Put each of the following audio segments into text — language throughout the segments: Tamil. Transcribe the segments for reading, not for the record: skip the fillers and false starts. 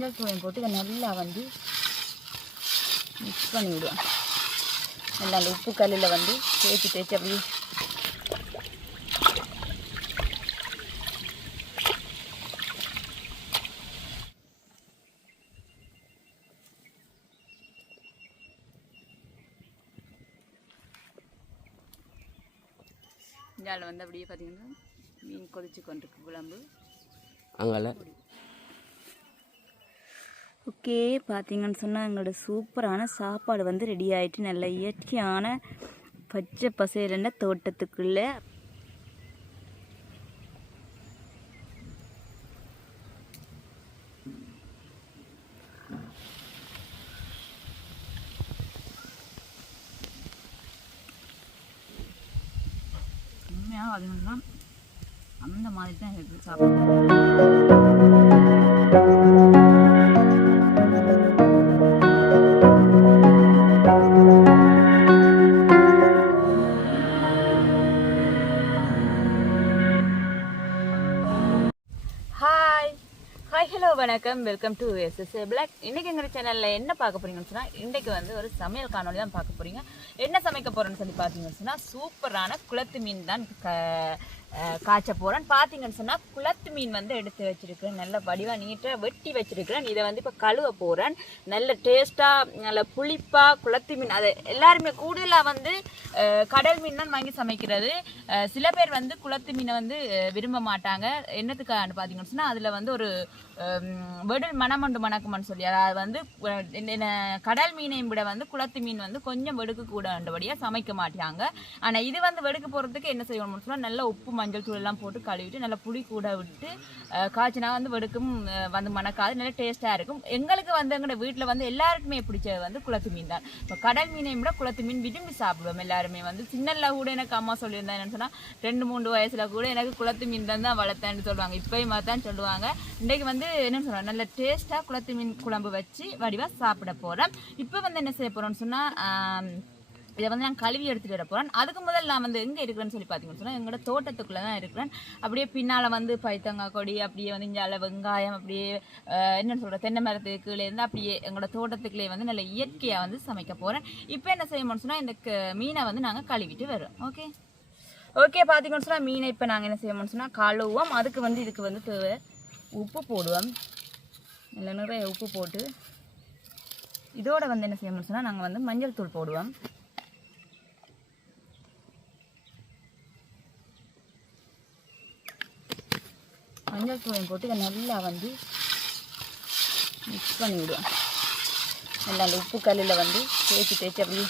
மஞ்சள் தூளையும் போட்டு இதை நல்லா வந்து மிக்ஸ் பண்ணி விடுவேன். நல்லா அந்த உப்பு கல்லில் வந்து தேய்ச்சி அப்படியே இதால் வந்து அப்படியே பார்த்தீங்கன்னா மீன் கொதிச்சு கொண்டிருக்கு குழம்பு அங்கே. ஓகே, பார்த்தீங்கன்னு சொன்னால் எங்களோட சூப்பரான சாப்பாடு வந்து ரெடி ஆகிட்டு நல்ல இயற்கையான பச்சை பசேலண்ட தோட்டத்துக்குள்ளே உண்மையாக அதுன்னா அந்த மாதிரி தான் இருக்குது சாப்பிட. வணக்கம், வெல்கம் டு SSA Black. இன்றைக்கி எங்கள் சேனலில் என்ன பார்க்க போகிறீங்கன்னு சொன்னால் இன்றைக்கு வந்து ஒரு சமையல் காணொலி தான் பார்க்க போகிறீங்க. என்ன சமைக்க போகிறேன்னு சொல்லி பார்த்தீங்கன்னு சொன்னால் சூப்பரான குளத்து மீன் தான் காய்ச்ச போகிறேன். பார்த்தீங்கன்னு சொன்னால் குளத்து மீன் வந்து எடுத்து வச்சுருக்கிறேன். நல்ல வடிவாக நீட்டாக வெட்டி வச்சுருக்கிறேன். இதை வந்து இப்போ கழுவ போகிறேன். நல்ல டேஸ்ட்டாக நல்ல புளிப்பாக குளத்து மீன். அது எல்லாருமே கூடுதலாக வந்து கடல் மீன் தான் வாங்கி சமைக்கிறது. சில பேர் வந்து குளத்து மீனை வந்து விரும்ப மாட்டாங்க. என்னத்துக்கான்னு பார்த்தீங்கன்னு சொன்னால் அதில் வந்து ஒரு வெடில் மணமண்டு மணக்குமான்னு சொல்லி, அதாவது வந்து கடல் மீனையும் விட வந்து குளத்து மீன் வந்து கொஞ்சம் வெடுக்கு கூடபடியாக சமைக்க மாட்டாங்க. ஆனால் இது வந்து வெடுக்கு போகிறதுக்கு என்ன செய்யணும்னு சொன்னால் நல்லா உப்பு மஞ்சள் தூள் எல்லாம் போட்டு கழுவிட்டு நல்லா புளி கூட விட்டு காய்ச்சினா வந்து வெடுக்கும் வந்து மணக்காது, நல்லா டேஸ்ட்டாக இருக்கும். எங்களுக்கு வந்து எங்களோட வீட்டில் வந்து எல்லாருக்குமே பிடிச்சது வந்து குளத்து மீன் தான். இப்போ கடல் மீனையும் விட குளத்து மீன் விரும்பி சாப்பிடுவோம் எல்லாருமே. வந்து சின்னல கூட எனக்கு அம்மா சொல்லியிருந்தேன் என்னன்னு சொன்னால் 2-3 வயசுல கூட எனக்கு குளத்து மீன் தான் வளர்த்தேன்னு சொல்லுவாங்க. இப்போயும் தான் சொல்லுவாங்க. இன்றைக்கு வந்து என்ன சொல்கிறேன், நல்ல டேஸ்ட்டாக குளத்து மீன் குழம்பு வச்சு வடிவாக சாப்பிட போகிறேன். இப்போ வந்து என்ன செய்ய போகிறோன்னு சொன்னால் இதை வந்து நான் கழுவி எடுத்துகிட்டு வர போகிறேன். அதுக்கு முதல் நான் வந்து எங்கே இருக்கிறேன்னு சொல்லி பார்த்தீங்கன்னு சொன்னால் எங்களோட தோட்டத்துக்குள்ளே தான் இருக்கிறேன். அப்படியே பின்னால் வந்து பைத்தங்காய் கொடி, அப்படியே வந்து இஞ்சால வெங்காயம், அப்படியே என்னென்னு சொல்கிற தென்னை மரத்துக்கு கீழே இருந்து அப்படியே எங்களோட தோட்டத்துக்குள்ளே வந்து நல்ல இயற்கையாக வந்து சமைக்க போகிறேன். இப்போ என்ன செய்யணும்னு சொன்னால் இந்த மீனை வந்து நாங்கள் கழுவிட்டு வரோம். ஓகே பார்த்தீங்கன்னு சொன்னால் மீனை இப்போ நாங்கள் என்ன செய்யணும்னு சொன்னால் கழுவோம். அதுக்கு வந்து இதுக்கு வந்து தேவை உப்பு போடுவோம். இல்லை நிறைய உப்பு போட்டு இதோட வந்து என்ன செய்யணும்னு சொன்னால் நாங்கள் வந்து மஞ்சள் தூள் போடுவோம். மஞ்சள் தூளையும் போட்டு இதை நல்லா வந்து மிக்ஸ் பண்ணி விடுவோம். நல்லா அந்த உப்பு கல்லில் வந்து தேய்ச்சி அப்படியே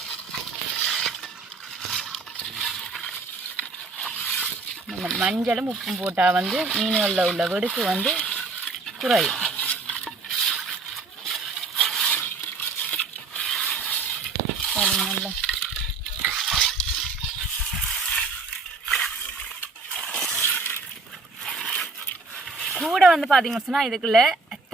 அந்த மஞ்சளும் உப்பும் போட்டால் வந்து மீன்களில் உள்ள வெடுக்கு வந்து குறையும். பாருங்க நல்லா கூட வந்து பார்த்தீங்கன்னு சொன்னால் இதுக்குள்ளே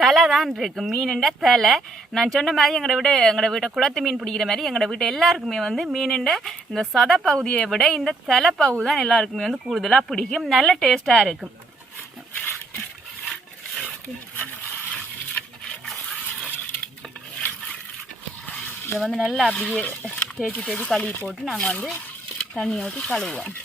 தலை தான் இருக்குது. மீனுண்ட தலை. நான் சொன்ன மாதிரி எங்களோட வீட்டை குளத்து மீன் பிடிக்கிற மாதிரி எங்களோட வீட்டை எல்லாருக்குமே வந்து மீனுண்ட இந்த சத பகுதியை விட இந்த தலை பகுதி தான் எல்லாருக்குமே வந்து கூடுதலாக பிடிக்கும். நல்ல டேஸ்ட்டாக இருக்கும். இதை வந்து நல்லா அப்படியே தேய்ச்சி கழுவி போட்டு நாங்கள் வந்து தண்ணி ஊற்றி கழுவுவோம்.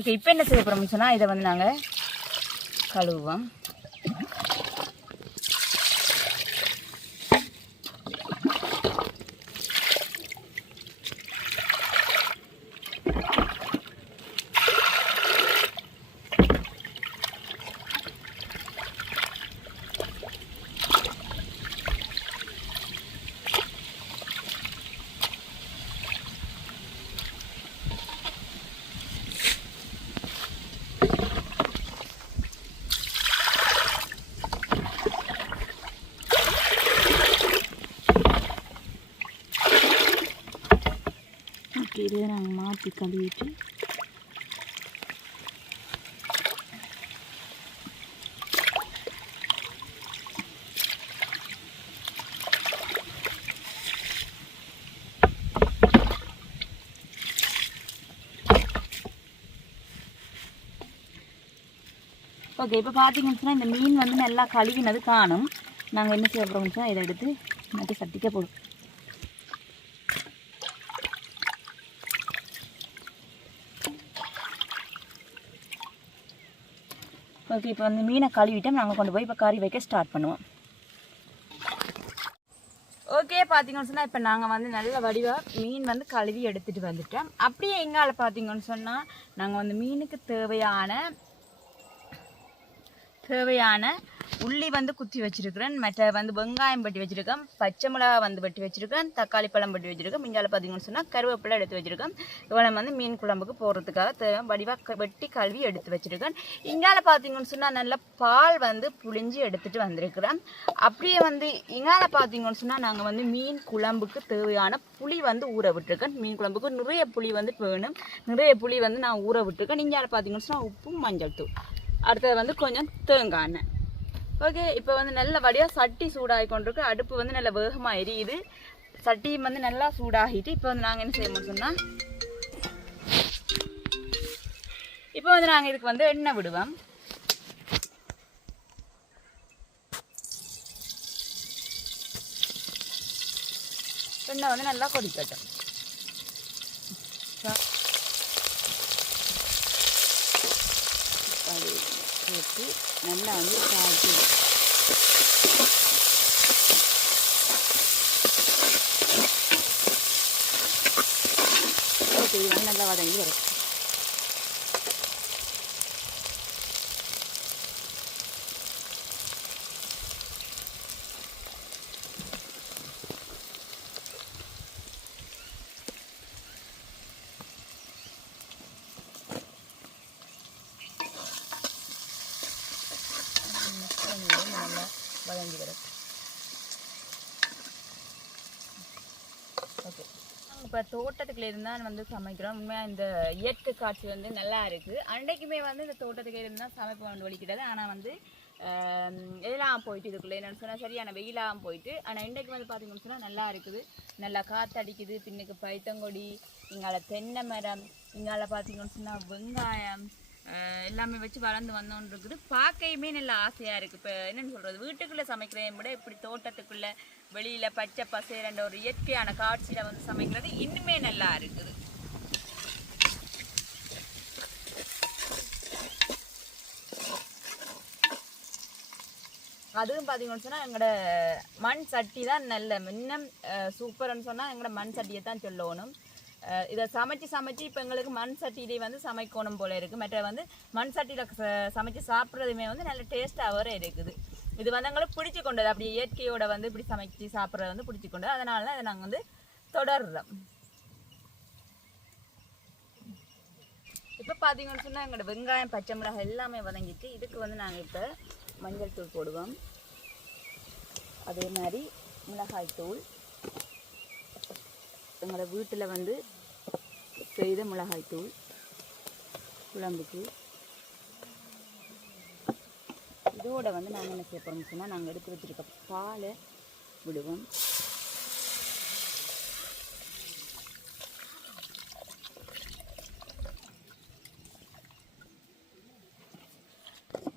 ஓகே, இப்போ என்ன செய்ய போகிறோம்னு சொன்னால் இதை வந்து நாங்கள் கழுவுவோம். இதை நாங்கள் மாற்றி கழுவிட்டு ஓகே, இப்போ பார்த்தீங்கன்னு சொன்னால் இந்த மீன் வந்து நல்லா கழுவினது காணும். நாங்கள் என்ன செய்ய போகிறோம்னு சொன்னால் இதை எடுத்து மட்டும் சட்டிக்க போடும். ஓகே, இப்போ வந்து மீனை கழுவிட்டோம். நாங்கள் கொண்டு போய் இப்போ கறி வைக்க ஸ்டார்ட் பண்ணுவோம். ஓகே, பார்த்தீங்கன்னு சொன்னால் இப்போ நாங்கள் வந்து நல்ல வடிவாக மீன் வந்து கழுவி எடுத்துகிட்டு வந்துட்டோம். அப்படியே எங்கால பார்த்தீங்கன்னு சொன்னால் நாங்கள் வந்து மீனுக்கு தேவையான உள்ளி வந்து குத்தி வச்சுருக்கிறேன். மற்ற வந்து வெங்காயம் வெட்டி வச்சுருக்கேன், பச்சை மிளகா வந்து வெட்டி வச்சுருக்கேன், தக்காளி பழம் வெட்டி வச்சுருக்கேன். இங்கால பார்த்தீங்கன்னு சொன்னால் கருவேப்பிலை எடுத்து வச்சுருக்கேன். இவ்வளோ வந்து மீன் குழம்புக்கு போடுறதுக்காக வடிவாக வெட்டி கழுவி எடுத்து வச்சுருக்கேன். இங்கால பார்த்தீங்கன்னு சொன்னால் நல்ல பால் வந்து புளிஞ்சு எடுத்துகிட்டு வந்திருக்கிறேன். அப்படியே வந்து இங்கால பார்த்தீங்கன்னு சொன்னால் நாங்கள் வந்து மீன் குழம்புக்கு தேவையான புளி வந்து ஊற விட்டுருக்கேன். மீன் குழம்புக்கு நிறைய புளி வந்து வேணும். நிறைய புளி வந்து நான் ஊற விட்டுருக்கேன். இங்கால பார்த்தீங்கன்னு சொன்னால் உப்பும் மஞ்சள் தூள், அடுத்தது வந்து கொஞ்சம் தேங்காய் எண்ணெய். ஓகே, இப்போ வந்து நல்ல வடியாக சட்டி சூடாகி கொண்டிருக்கு. அடுப்பு வந்து நல்ல வேகமாக எரியுது. சட்டியும் வந்து நல்லா சூடாகிட்டு இப்போ வந்து நாங்கள் என்ன செய்யணும்னு சொன்னால் இப்போ வந்து நாங்கள் இதுக்கு வந்து எண்ணெய் விடுவோம். எண்ணெய் வந்து நல்லா கொதிக்கட்டும். போட்டு நல்லா வந்து காய்ச்சி ஓகே, இது வந்து நல்லா வதங்கி வரும். நல்லா வதங்கி வரும். ஓகே, இப்போ தோட்டத்துக்குள்ள இருந்தால் வந்து சமைக்கிறோம். உண்மையாக இந்த இயற்கை காட்சி வந்து நல்லா இருக்குது. அன்றைக்குமே வந்து இந்த தோட்டத்துக்கு இருந்தால் சமைப்பு வந்து வலிக்கிறது. ஆனால் வந்து இதெல்லாம் போயிட்டு இதுக்குள்ளே என்னென்னு சொன்னால் சரியான வெயிலாகவும் போயிட்டு. ஆனால் இன்றைக்கு வந்து பார்த்தீங்கன்னு சொன்னால் நல்லா இருக்குது. நல்லா காற்றடிக்குது. பின்னுக்கு பைத்தங்கொடி, இங்கால தென்னை மரம், இங்கால பார்த்தீங்கன்னு சொன்னால் வெங்காயம் எல்லாமே வச்சு வளர்ந்து வந்தோன்னு இருக்குது. பார்க்கையுமே நல்ல ஆசையாக இருக்குது. இப்போ என்னென்னு சொல்கிறது, வீட்டுக்குள்ளே சமைக்கிறதை விட இப்படி தோட்டத்துக்குள்ளே வெளியில் பச்சை பசேரண்ட ஒரு இயற்கையான காட்சியில் வந்து சமைக்கிறது இன்னுமே நல்லா இருக்குது. அதுவும் பார்த்தீங்கன்னு சொன்னால் எங்களோட மண் சட்டி தான் நல்ல இன்னும் சூப்பர்னு சொன்னால் எங்களோட மண் சட்டியை தான் சொல்லணும். இதை சமைச்சு இப்போ எங்களுக்கு மண் சட்டியிலே வந்து சமைக்கணும் போல இருக்குது. மற்ற வந்து மண் சட்டியில் சமைச்சு சாப்பிட்றதுமே வந்து நல்ல டேஸ்ட்டாக வர இருக்குது. இது வந்து எங்களுக்கு பிடிச்சி கொண்டது. அப்படி இயற்கையோட வந்து இப்படி சமைச்சு சாப்பிட்றது வந்து பிடிச்சி கொண்டது. அதனால தான் இதை நாங்கள் வந்து தொடர்றோம். இப்போ பார்த்தீங்கன்னு சொன்னால் எங்களோட வெங்காயம் பச்சை மிளகாய் எல்லாமே வதங்கிட்டு இதுக்கு வந்து நாங்கள் இப்போ மஞ்சள் தூள் போடுவோம். அதே மாதிரி மிளகாய் தூள், எங்களோட வீட்டில் வந்து செய்த மிளகாய் தூள் குழம்புக்கு. இதோட வந்து நாங்கள் என்ன செய்ய போகிறோம்னு சொன்னால் நாங்கள் எடுத்து வச்சுருக்க பாலை விடுவோம்.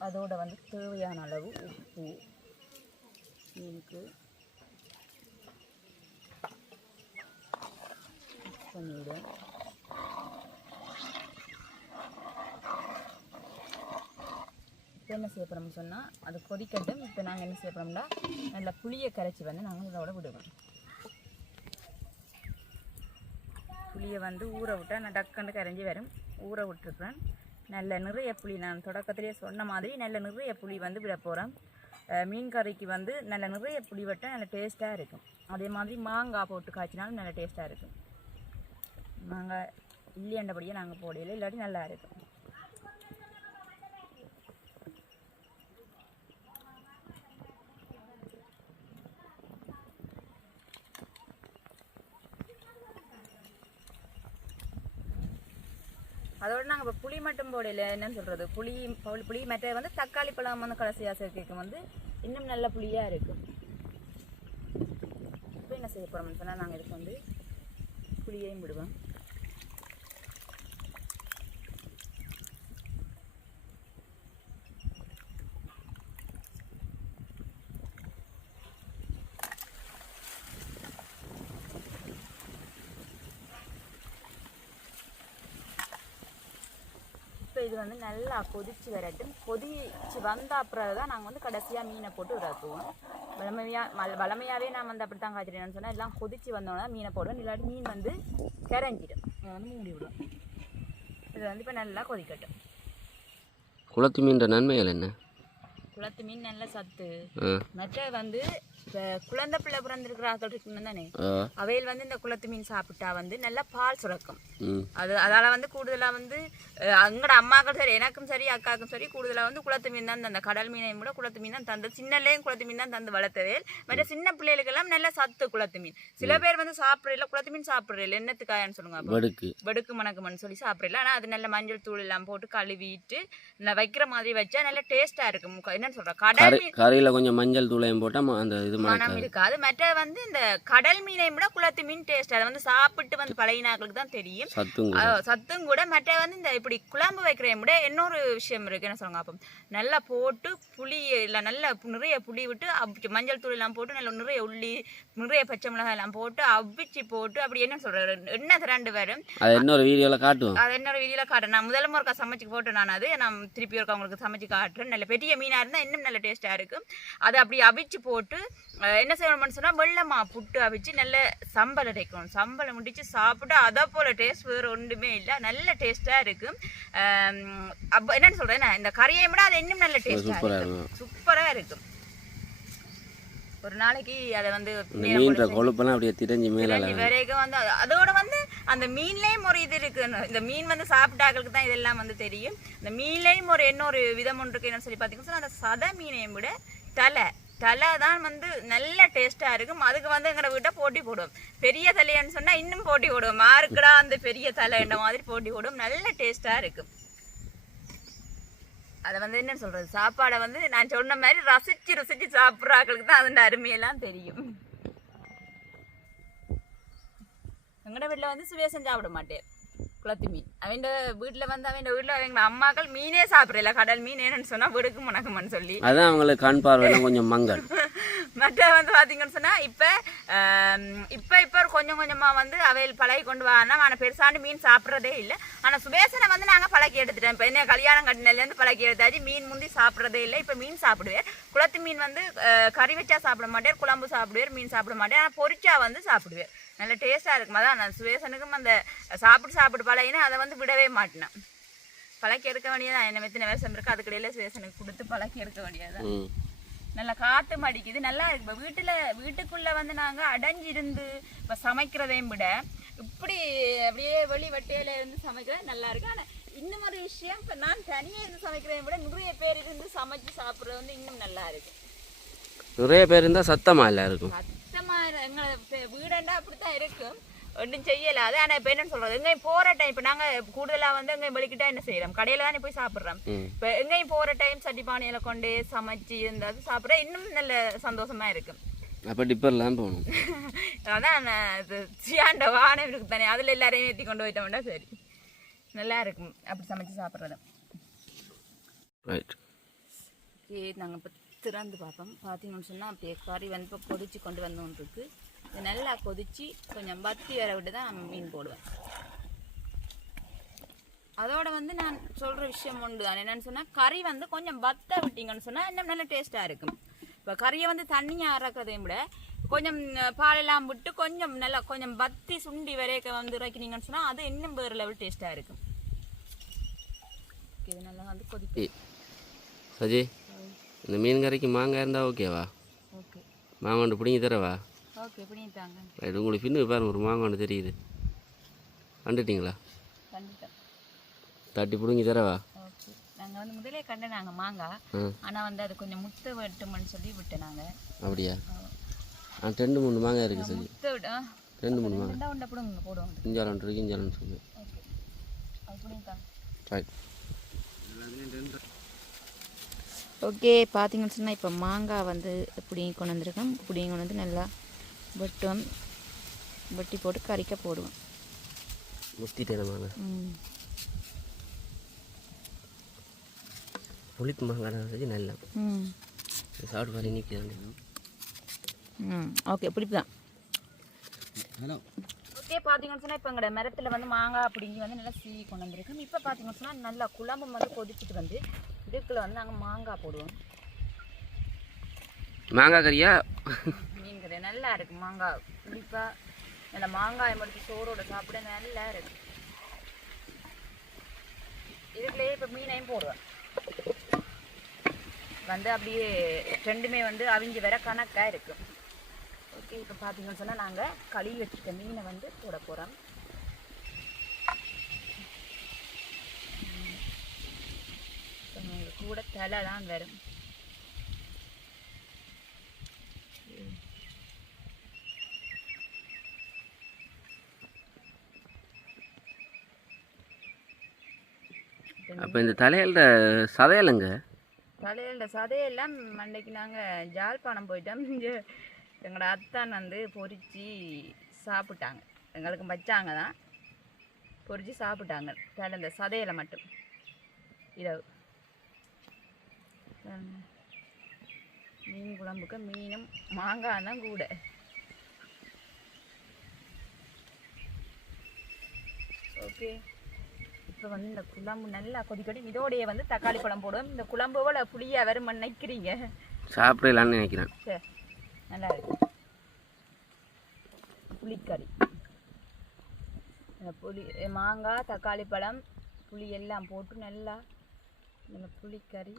அதோட வந்து தேவையான அளவு உப்பு மீனுக்கு பண்ணிவிடும். இப்போ என்ன செய்ய போகிறோம்னு சொன்னால் அது கொதிக்கட்டும். இப்போ நாங்கள் என்ன செய்ய போகிறோம்னா நல்லா புளியை கரைச்சி வந்து நாங்கள் இதோட விடுவோம். புளியை வந்து ஊற விட்டால் நான் டக்குன்னு கரைஞ்சி வரும். ஊற விட்டுருக்குறேன். நல்ல நிறைய புளி, நான் தொடக்கத்திலே சொன்ன மாதிரி நல்ல நிறைய புளி வந்து விட போகிறேன். மீன் கறிக்கு வந்து நல்ல நிறைய புளி விட்டால் நல்ல டேஸ்ட்டாக இருக்கும். அதே மாதிரி மாங்காய் போட்டு காய்ச்சினாலும் நல்ல டேஸ்ட்டாக இருக்கும். மாங்காய் இல்லையண்டபடியாக நாங்கள் போடையில, இல்லாட்டி நல்லா இருக்கும். அதோட நாங்கள் இப்போ புளி மட்டும் போடையில என்னன்னு சொல்கிறது, புளி மற்ற வந்து தக்காளி பழம் வந்து கடைசியாக சேர்க்க வந்து இன்னும் நல்ல புளியாக இருக்கும். இப்போ என்ன செய்ய போகிறோம்னு சொன்னால் நாங்கள் இதுக்கு வந்து புளியையும் விடுவோம். இது வந்து நல்லா கொதிச்சு வரட்டும். கொதிச்சு வந்த அப்புறம் தான் நாங்கள் வந்து கடைசியாக மீனை போட்டு இறக்குவோம். வளமையாகவே நான் வந்து அப்படி தான் காய்ச்சிட்டேன்னு சொன்னால் எல்லாம் கொதிச்சு வந்தோன்னா மீனை போடுவேன். இல்லாட்டி மீன் வந்து கரைஞ்சிடும். அதை வந்து மூடி விடுவோம். இது வந்து இப்போ நல்லா கொதிக்கட்டும். குளத்து மீன் நன்மைகள் என்ன? குளத்து மீன் நல்ல சத்து. மற்ற வந்து இப்போ குழந்தை பிள்ளை பிறந்திருக்கிற ஆக்கள் இருக்குன்னு தானே, அவையில் வந்து இந்த குளத்து மீன் சாப்பிட்டா வந்து நல்லா பால் சுரக்கும். அதால வந்து கூடுதலாக வந்து அங்கட அம்மாக்கள் சரி, எனக்கும் சரி, அக்காவுக்கும் சரி, கூடுதலாக வந்து குளத்து மீன் தான் தந்த. கடல் மீனையும் கூட குளத்து மீன் தான் தந்து. சின்னலேயும் குளத்து மீன் தான் தந்து வளர்த்தவேல். மற்ற சின்ன பிள்ளைகளுக்கெல்லாம் நல்ல சத்து குளத்து மீன். சில பேர் வந்து சாப்பிட்றதில்ல, குளத்து மீன் சாப்பிட்றதில்ல. என்னத்துக்காயான்னு சொல்லுங்க, வெடுக்கு மணக்குமன்னு சொல்லி சாப்பிட்றதில்ல. ஆனால் அது நல்ல மஞ்சள் தூள் எல்லாம் போட்டு கழுவிட்டு வைக்கிற மாதிரி வச்சா நல்ல டேஸ்டா இருக்கும். என்னன்னு சொல்றேன், கடல் மீன் கறியில கொஞ்சம் மஞ்சள் தூளையும் போட்டா அந்த இது மனம் இருக்காது. மற்ற வந்து இந்த கடல் மீனை விட குளத்து மீன் டேஸ்ட். அதை வந்து சாப்பிட்டு வந்து பழையினாக்களுக்கு தான் தெரியும் சத்தும் கூட. மற்ற வந்து இந்த இப்படி குழம்பு வைக்கிறேன் விட இன்னொரு விஷயம் இருக்கு. என்ன சொல்லுங்க, அப்போ நல்லா போட்டு புளி இல்லை நல்லா நிறைய புளி விட்டு மஞ்சள் தூள் எல்லாம் போட்டு நல்லா நிறைய உள்ளி நிறைய பச்சை மிளகாய் எல்லாம் போட்டு அவிச்சு போட்டு அப்படி என்ன சொல்ற எண்ணெய் திரண்டு வரும். இன்னொரு வீடியோல காட்டுவோம். அது இன்னொரு வீடியோல காட்டுறேன். நான் முதல்ல ஒருக்கா சமைச்சு போட்டு நான் திருப்பி ஒருக்கா உங்களுக்கு சமைச்சு காட்டுறேன். நல்ல பெரிய மீனா இருந்தா இன்னும் நல்ல டேஸ்டா இருக்கும். அதை அப்படி அவிச்சு போட்டு என்ன செய்யணும்னு சொன்னா வெள்ளமா புட்டு அவிச்சு நல்ல சம்பளம் அடைக்கணும். சம்பளம் முடிச்சு சாப்பிட்டு அதை போல டேஸ்ட் வேறு ஒன்றுமே இல்லை. நல்ல டேஸ்டா இருக்கும். என்னன்னு சொல்றேன், இந்த கறியை விட அது இன்னும் நல்ல டேஸ்டா இருக்கும். சூப்பரா இருக்கும். ஒரு நாளைக்கு அதை வந்து வரைக்கும் வந்து அதோட வந்து அந்த மீன்லயும் ஒரு இது இருக்கு. இந்த மீன் வந்து சாப்பிட்டாக்களுக்கு தான் இதெல்லாம் வந்து தெரியும். இந்த மீன்லயும் ஒரு இன்னொரு விதம் ஒன்று இருக்கு. என்னன்னு சொல்லி பார்த்தீங்கன்னா, அந்த சதை மீனையும் விட தலை தான் வந்து நல்ல டேஸ்டா இருக்கும். அதுக்கு வந்து எங்களை வீட்டை போட்டி போடுவோம். பெரிய தலைன்னு சொன்னா இன்னும் போட்டி போடுவோம். மார்க்கடா அந்த பெரிய தலை என்ற மாதிரி போட்டி போடுவோம். நல்ல டேஸ்டா இருக்கும். அதை வந்து என்ன சொல்றது, சாப்பாடை வந்து நான் சொன்ன மாதிரி ரசிச்சு சாப்பிட்றாக்களுக்கு தான் அதோட அருமையெல்லாம் தெரியும். எங்கட வீட்டில் வந்து சுவேசம் சாப்பிட மாட்டேன் குளத்து மீன். அவன் வீட்டில் வந்து அவங்க அம்மாக்கள் மீனே சாப்பிடல. கடல் மீன் என்னன்னு சொன்னா வெடுக்கு முணக்கம்னு சொல்லி அதான் அவங்களுக்கு கண் பார்வை கொஞ்சம் மங்கள். மற்ற வந்து பார்த்தீங்கன்னு சொன்னா இப்போ கொஞ்சம் கொஞ்சமா வந்து அவையில் பழகி கொண்டு வானா. ஆனால் பெருசாண்டு மீன் சாப்பிட்றதே இல்லை. ஆனால் சுபேசனை வந்து நாங்கள் பழக்கி எடுத்துட்டோம். இப்போ என்ன கல்யாணம் கட்டினதுலேருந்து பழக்கி எடுத்தாச்சு. மீன் முந்தி சாப்பிட்றதே இல்லை. இப்போ மீன் சாப்பிடுவேன். குளத்து மீன் வந்து கறி வச்சா சாப்பிட மாட்டேன், குழம்பு சாப்பிடுவேன், மீன் சாப்பிட மாட்டேன். ஆனால் பொரிச்சா வந்து சாப்பிடுவேன். நல்ல டேஸ்ட்டாக இருக்கும். அதான் நான் சுவேசனுக்கும் அந்த சாப்பிட்டு பழகினா அதை வந்து விடவே மாட்டேன். பழக்கி எடுக்க வேண்டியதான். என்ன எத்தனை வருஷம் இருக்கு அதுக்கிடையில சுவேசனுக்கு கொடுத்து பழக்கி எடுக்க வேண்டியதான். நல்லா காற்று மடிக்குது, நல்லா இருக்கு. இப்போ வீட்டுக்குள்ளே வந்து நாங்கள் அடைஞ்சிருந்து இப்போ சமைக்கிறதையும் விட இப்படி அப்படியே வெளி வெட்டையில இருந்து சமைக்கிறது நல்லா இருக்கு. ஆனால் இன்னும் ஒரு விஷயம், இப்போ நான் தனியாக இருந்து சமைக்கிறதையும் விட நிறைய பேர் இருந்து சமைச்சு சாப்பிட்றது வந்து இன்னும் நல்லா இருக்கு. நிறைய பேர் இருந்தால் சத்தமாக இல்லை இருக்கும். சத்தமாக எங்களை வீடண்டா அப்படித்தான் இருக்கும். ஒன்றும் செய்யலாது. ஆனால் இப்போ என்னன்னு சொல்றது, எங்கேயும் போகிற டைம் இப்போ நாங்கள் கூடுதலாக வந்து எங்கேயும் வெளிக்கிட்டா என்ன செய்யறோம், கடையில் தானே போய் சாப்பிட்றோம். இப்போ எங்கேயும் போகிற டைம் சட்டி பானையில கொண்டு சமைச்சு இருந்தாது சாப்பிட்ற இன்னும் நல்ல சந்தோஷமா இருக்கும். அப்போ டிப்பர்லாம் போகணும். அதான் சியாண்ட வானம் இருக்கு தானே, அதில் எல்லாரையும் ஏற்றி கொண்டு போயிட்டோம்னா சரி நல்லா இருக்கும் அப்படி சமைச்சு சாப்பிட்றது. நாங்கள் இப்போ திறந்து பார்ப்போம். பார்த்தீங்கன்னு சொன்னால் அப்படியே கறி வந்து இப்போ கொதிச்சு கொண்டு வந்தோன்ருக்கு. இது நல்லா கொதிச்சு கொஞ்சம் பத்தி வர விட்டு தான் நம்ம மீன் போடுவேன். அதோட வந்து நான் சொல்கிற விஷயம் ஒன்று தான். என்னென்னு சொன்னால், கறி வந்து கொஞ்சம் பத்த விட்டிங்கன்னு சொன்னால் இன்னும் நல்ல டேஸ்ட்டாக இருக்கும். இப்போ கறியை வந்து தண்ணியாக இறக்கிறதையும் விட கொஞ்சம் பாலெல்லாம் விட்டு கொஞ்சம் நல்லா கொஞ்சம் பத்தி சுண்டி வரைக்க வந்து இறக்கினீங்கன்னு சொன்னால் அது இன்னும் வேறு லெவல் டேஸ்ட்டாக இருக்கும். இது நல்லா வந்து கொதிக்கும். சஜி, இந்த மீன் கறிக்கு மாங்காய் இருந்தால் ஓகேவா? ஓகே, மாங்காய் பிடிங்கி தரவா? ஓகே, பிடிங்கிட்டாங்க. ரைட், உங்களுக்கு பின்னு பாருங்க ஒரு மாங்காய் தெரியுது. கண்டுட்டிங்களா? கண்டிப்பாக தட்டி பிடிங்கி தரவா? ஓகே, நாங்கள் வந்து முதலே கண்டு நாங்கள் மாங்காய், ஆனால் வந்து அது கொஞ்சம் முட்டை வெட்டும்னு சொல்லி விட்டு நாங்கள். அப்படியா? 2-3 மாங்காய் இருக்குது சரி. முட்டை விட 2-3 மாங்காய் உண்டை போடுவோம். இஞ்சாலம் இருக்கு, இஞ்சாலம்னு சொல்லு. ஓகே, அது பிடிங்கிட்டாங்க. ரைட். ஓகே, பார்த்தீங்கன்னு சொன்னால் இப்போ மாங்காய் வந்து பிடிங்கி கொண்டு வந்திருக்கோம். பிடிங்கி கொண்டு வந்து நல்லா வெட்டி போட்டு கறிக்க போடுவோம். முத்திட்டேன் மாங்காய். புளிப்பு மாங்காய் சரி நல்லா சாப்பிட்டு பாரு நிற்கிறாங்க. ஓகே, புளிப்பு தான். ஹலோ, ஓகே பார்த்தீங்கன்னு சொன்னால் இப்போ எங்களோட மரத்தில் வந்து மாங்காய் அப்படிங்கி வந்து நல்லா சீவி கொண்டு வந்திருக்கோம். இப்போ பார்த்தீங்கன்னு சொன்னால் நல்லா குழம்பு வந்து கொதிச்சுட்டு வந்து இதுக்குள்ள வந்து நாங்கள் மாங்காய் போடுவோம். மாங்காய் கறியா மீன் கறி நல்லா இருக்குது. மாங்காய் புளிப்பாக நல்லா மாங்காயை மட்டும் சோறோட சாப்பிட நல்லா இருக்குது. இதுக்குள்ளேயே இப்போ மீனையும் போடுவேன் வந்து அப்படியே ரெண்டுமே வந்து அவிஞ்சி வர கணக்காக இருக்கும். ஓகே இப்போ பார்த்தீங்கன்னு சொன்னால் நாங்கள் கழுவி வச்சுட்ட மீனை வந்து போட போகிறோம். கூட தலை தான் வரும். அப்போ இந்த தலையில சதையலைங்க தலையில் சதையெல்லாம் அன்னைக்கு நாங்கள் ஜாழ்ப்பாணம் போயிட்டோம். இங்கே எங்களோட அத்தான் வந்து பொரித்து சாப்பிட்டாங்க. எங்களுக்கு வச்சாங்க தான் பொரித்து சாப்பிட்டாங்க. தலை இந்த சதையில் மட்டும் இரவு மீன் குழம்புக்கு மீனும் மாங்காய் தான் கூட. ஓகே இப்போ வந்து இந்த குழம்பு நல்லா கொதிக்கடி இதோடைய வந்து தக்காளி பழம் போடுவோம். இந்த குழம்போட புளியாக வரும் நினைக்கிறீங்க சாப்பிடலான்னு நினைக்கிறேன். சரி நல்லா இருக்கு. புளிக்கறி புளி மாங்காய் தக்காளி பழம் புளி எல்லாம் போட்டு நல்லா இந்த புளிக்கறி.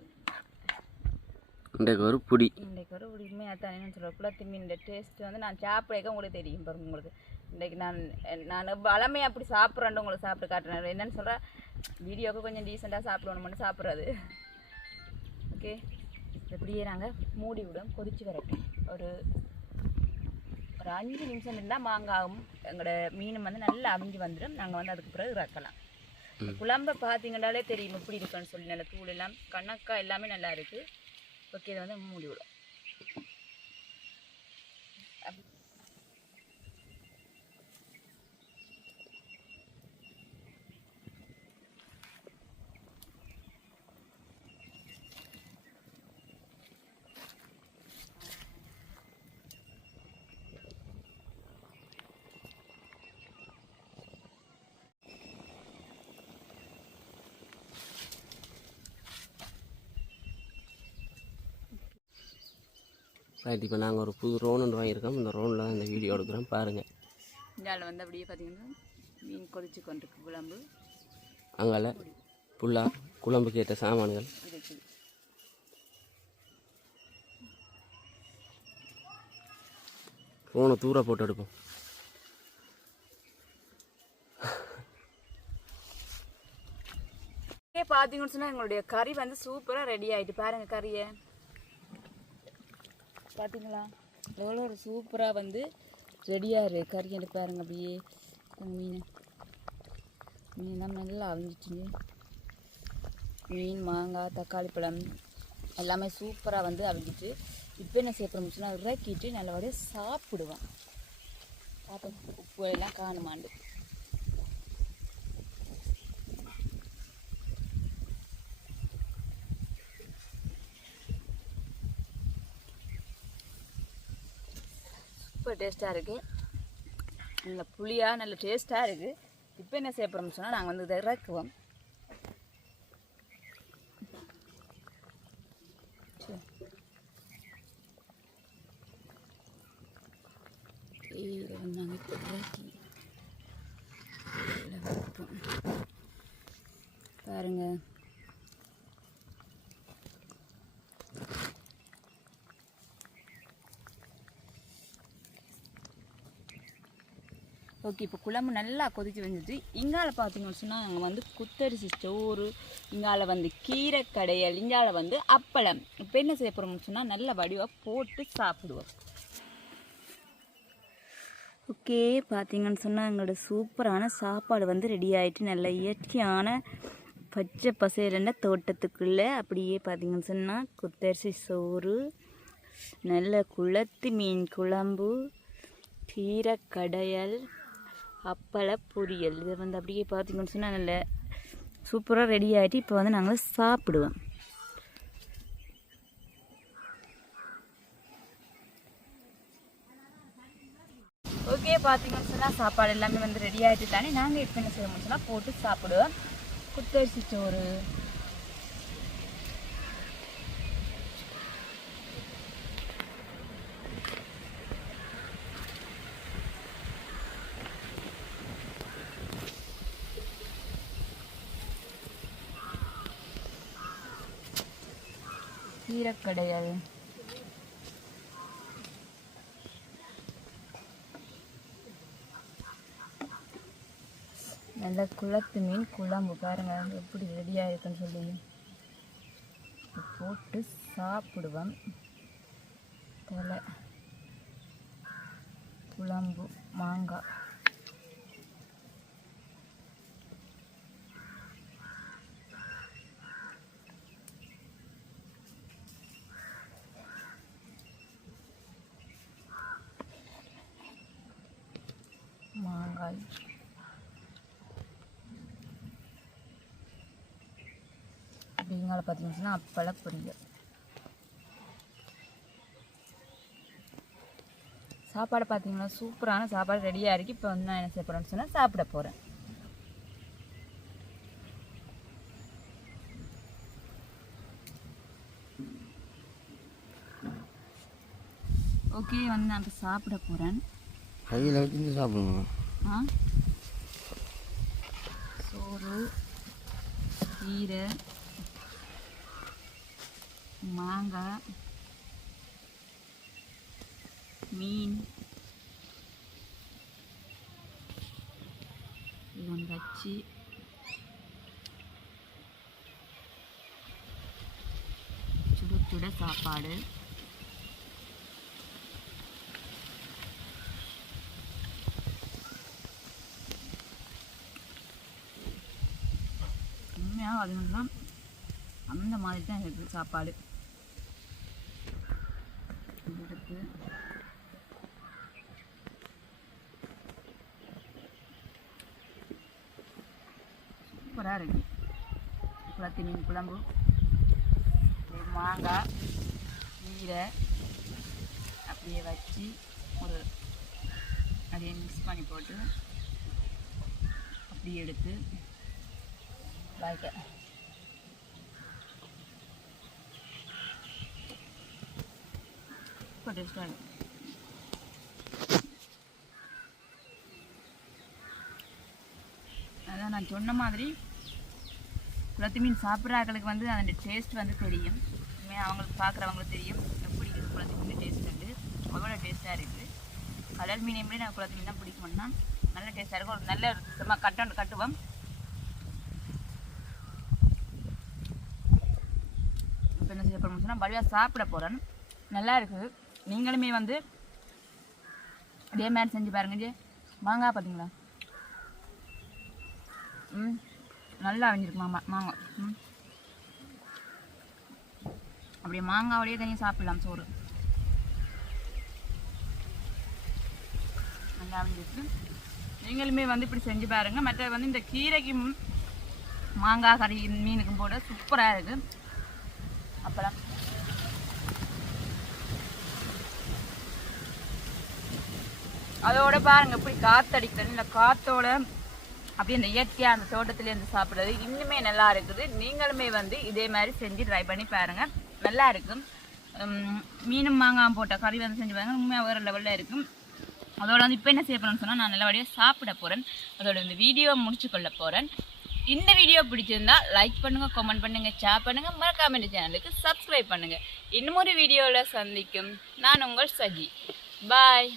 இன்றைக்கு ஒரு புடி உண்மையாக தான் என்னன்னு சொல்கிறேன். குளத்து மீன் டேஸ்ட் வந்து நான் சாப்பிடக்க உங்களுக்கு தெரியும் பாருங்க. உங்களுக்கு இன்றைக்கு நான் வளமே அப்படி சாப்பிட்றேன் உங்களுக்கு சாப்பிட்டு காட்டுறேன். என்னன்னு சொல்கிறேன் வீடியோவுக்கு கொஞ்சம் டீசெண்டாக சாப்பிடணும்னு சாப்பிட்றது. ஓகே இப்படியே நாங்கள் மூடி விடும் கொதிச்சு வரட்டும். ஒரு 5 நிமிஷம் இருந்தால் மாங்காயும் எங்களோட மீனும் வந்து நல்லா அவிஞ்சு வந்துடும். நாங்கள் வந்து அதுக்கு பிறகு இறக்கலாம். குழம்பை பார்த்தீங்கன்னாலே தெரியும் எப்படி இருக்குன்னு சொல்லி நல்ல தூள் எல்லாம் கணக்காக எல்லாமே நல்லா இருக்குது. ஓகே இதை வந்து மூடி விடும். ரைட் இப்போ நாங்கள் ஒரு புது ரோன் ஒன்று வாங்கியிருக்கோம். இந்த ரோனில் தான் இந்த வீடியோ எடுக்கிறோம் பாருங்கள். இந்தியாவில் வந்து அப்படியே பார்த்தீங்கன்னா மீன் கொதிச்சு கொண்டிருக்கு குழம்பு. அங்கால ஃபுல்லாக குழம்புக்கு ஏற்ற சாமான்கள் இருக்குது. ரோனை தூர போட்டு எடுப்போம். பார்த்தீங்கன்னு சொன்னால் எங்களுடைய கறி வந்து சூப்பராக ரெடி ஆகிட்டு பாருங்கள். கறியை பார்த்தீங்களா எவ்வளோ ஒரு சூப்பராக வந்து ரெடியாக இருக்குது. கறி எடுத்து பாருங்க. அப்படியே மீன்லாம் நல்லா அவிஞ்சிச்சுங்க. மீன் மாங்காய் தக்காளி பழம் எல்லாமே சூப்பராக வந்து அவிஞ்சிட்டு இப்போ என்ன செய்யப்படும்னு சொன்னால் இறக்கிட்டு நல்லபடியாக சாப்பிடுவேன். பார்ப்போம் உப்பு எல்லாம் காணுமாண்டு. சூப்பர் டேஸ்ட்டாக இருக்குது. நல்ல புளியாக நல்ல டேஸ்ட்டாக இருக்குது. இப்போ என்ன செய்யப்படும்னு சொன்னால் நாங்கள் வந்து இதை இறக்குவோம். இதை வந்து நாங்கள் இப்போ இறக்கி வைப்போம். பாருங்கள் ஓகே இப்போ குழம்பு நல்லா கொதிச்சு வந்துட்டு இங்கால பார்த்தீங்கன்னு சொன்னால் நாங்கள் வந்து குத்தரிசி சோறு, இங்கால வந்து கீரை கடையல், இங்கால வந்து அப்பளம். இப்போ என்ன செய்ய போகிறோம்னு சொன்னால் நல்ல வடிவாக போட்டு சாப்பிடுவோம். ஓகே பார்த்தீங்கன்னு சொன்னால் எங்களோட சூப்பரான சாப்பாடு வந்து ரெடி ஆகிட்டு நல்ல இயற்கையான பச்சை பசையிலண்ட தோட்டத்துக்குள்ளே அப்படியே பார்த்தீங்கன்னு சொன்னால் குத்தரிசி சோறு, நல்ல குளத்து மீன் குழம்பு, கீரை கடையல், அப்பள பொரியல். இதை வந்து அப்படியே பார்த்தீங்கன்னு சொன்னால் நல்ல சூப்பராக ரெடி ஆகிட்டு இப்போ வந்து நாங்கள் சாப்பிடுவோம். ஓகே பார்த்தீங்கன்னு சொன்னால் சாப்பாடு எல்லாமே வந்து ரெடி ஆகிட்டு தானே நாங்கள் இப்போ என்ன செய்ய முடிச்சுன்னா போட்டு சாப்பிடுவோம். குத்தரிசி சோறு, கீரைக்கடைகள், நல்ல குளத்து மீன் குழம்பு பாருங்க எப்படி ரெடியாக இருக்குன்னு சொல்லி போட்டு சாப்பிடுவோம். தலை குழம்பு, மாங்காய், மாங்காய், அப்படிங்கால பார்த்தீங்கன்னா அப்பள பொரியல். சாப்பாடு பார்த்தீங்கன்னா சூப்பரான சாப்பாடு ரெடியாக இருக்குது. இப்போ வந்து நான் என்ன செய்ய போகிறேன்னு சொன்னால் சாப்பிட போகிறேன். ஓகே, வந்து நான் இப்போ சாப்பிட போகிறேன். கையில் வச்சு சாப்பிடணும். சோறு, கீரை, மாங்காய், மீன், இது வந்து வச்சு சுட சுட சாப்பாடு. உண்மையாக அதுனா அந்த மாதிரி தான் இருக்குது சாப்பாடு. எடுத்து சூப்பராக இருக்குது. குளத்து மீன் குழம்பு, மாங்காய், கீரை அப்படியே வச்சு ஒரு அப்படியே மிக்ஸ் பண்ணி போட்டு அப்படியே எடுத்து வாய்க்க super டேஸ்டாக இருக்கும். அதான் நான் சொன்ன மாதிரி குளத்து மீன் சாப்பிட்றாங்களுக்கு வந்து அதோட டேஸ்ட் வந்து தெரியும். அவங்களுக்கு பார்க்குறவங்களுக்கு தெரியும் எப்படி இருக்குது குளத்து மீன் டேஸ்ட் வந்து அவ்வளோ டேஸ்ட்டாக இருக்குது. கடல் மீன் எப்படி நான் குளத்து மீன் தான் பிடிக்கும்னா நல்ல டேஸ்ட்டாக இருக்கும். ஒரு நல்ல சும்மா கட்டுவோம். இப்போ என்ன செய்ய போகிறோம்னு சொன்னால் வழியாக சாப்பிட போகிறேன். நல்லா இருக்குது. நீங்களுமே வந்து இதே மாதிரி செஞ்சு பாருங்க. மாங்காய் பார்த்தீங்களா? நல்லா அழிஞ்சிருக்கு மாங்காய். அப்படியே மாங்காவோடையே தனியாக சாப்பிடலாம். சோறு நல்லா அழிஞ்சிருக்கு. நீங்களுமே வந்து இப்படி செஞ்சு பாருங்க. மற்ற வந்து இந்த கீரைக்கும் மாங்காய் கறி மீனுக்கும் போட சூப்பராக இருக்குது. அப்பளம் அதோட பாருங்க எப்படி காற்றடிக்கிறது. இந்த காற்றோட அப்படியே இந்த இயற்கையாக அந்த தோட்டத்துலேருந்து சாப்பிட்றது இன்னுமே நல்லா இருக்குது. நீங்களுமே வந்து இதே மாதிரி செஞ்சு ட்ரை பண்ணி பாருங்கள். நல்லா இருக்கும். மீனும் மாங்காய் போட்ட கறி வந்து செஞ்சு பாருங்கள். உண்மையாக வேறு லெவலில் இருக்கும். அதோட வந்து இப்போ என்ன செய்ய போகிறேன்னு சொன்னால் நான் நல்லபடியாக சாப்பிட போகிறேன். அதோட இந்த வீடியோவை முடிச்சு கொள்ள போகிறேன். இந்த வீடியோ பிடிச்சிருந்தா லைக் பண்ணுங்கள், கமெண்ட் பண்ணுங்கள், ஷேர் பண்ணுங்கள், மறக்காம இந்த சேனலுக்கு சப்ஸ்கிரைப் பண்ணுங்கள். இன்னும் ஒரு வீடியோவில் சந்திக்கும் நான் உங்கள் சஜி. பாய்.